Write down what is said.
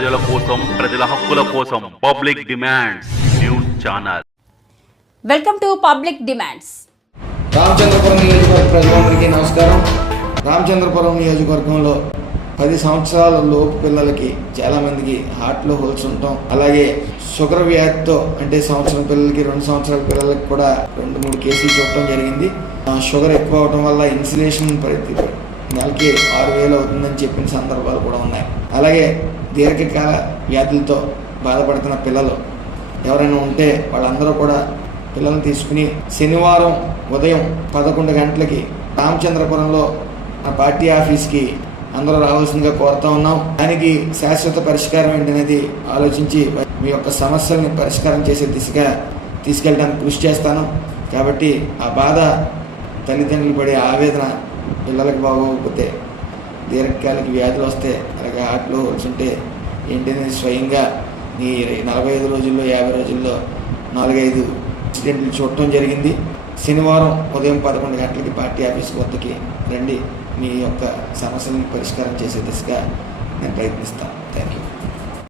ప్రజల కోసం ప్రజల హక్కుల కోసం public demands news channel. Welcome to public demands. Ramachandrapuram నియోజకవర్గ ప్రజలందరికీ నమస్కారం. రామచంద్రపురం నియోజకవర్గంలో పది సంవత్సరాల లోపు పిల్లలకి చాలామందికి హార్ట్లో హోల్స్ ఉంటాం. అలాగే షుగర్ వ్యాధితో అంటే సంవత్సరం పిల్లలకి రెండు సంవత్సరాల పిల్లలకి కూడా రెండు మూడు కేసులు చూడటం జరిగింది. ఆ, షుగర్ ఎక్కువ అవడం వల్ల ఇన్సులేషన్ ప్రతి నెలకి ఆరు వేలు అవుతుందని చెప్పిన సందర్భాలు కూడా ఉన్నాయి. అలాగే దీర్ఘకాల వ్యాధులతో బాధపడుతున్న పిల్లలు ఎవరైనా ఉంటే వాళ్ళందరూ కూడా పిల్లల్ని తీసుకుని శనివారం ఉదయం పదకొండు గంటలకి రామచంద్రపురంలో ఆ పార్టీ ఆఫీస్కి అందరూ రావాల్సిందిగా కోరుతా ఉన్నాం. దానికి శాశ్వత పరిష్కారం ఏంటనేది ఆలోచించి మీ యొక్క సమస్యల్ని పరిష్కారం చేసే దిశగా తీసుకెళ్ళడానికి కృషి చేస్తాను. కాబట్టి ఆ బాధ తల్లిదండ్రులు పడే ఆవేదన పిల్లలకు బాగోకపోతే దీర్ఘకాలిక వ్యాధులు వస్తే అలాగే హార్ట్లో ఉంటే ఏంటనే స్వయంగా ఈ నలభై ఐదు రోజుల్లో యాభై రోజుల్లో నాలుగైదు ఇన్సిడెంట్లు చూడటం జరిగింది. శనివారం ఉదయం పదకొండు గంటలకి పార్టీ ఆఫీస్ వద్దకి రండి. మీ యొక్క సమస్యలను పరిష్కారం చేసే దిశగా నేను ప్రయత్నిస్తాను.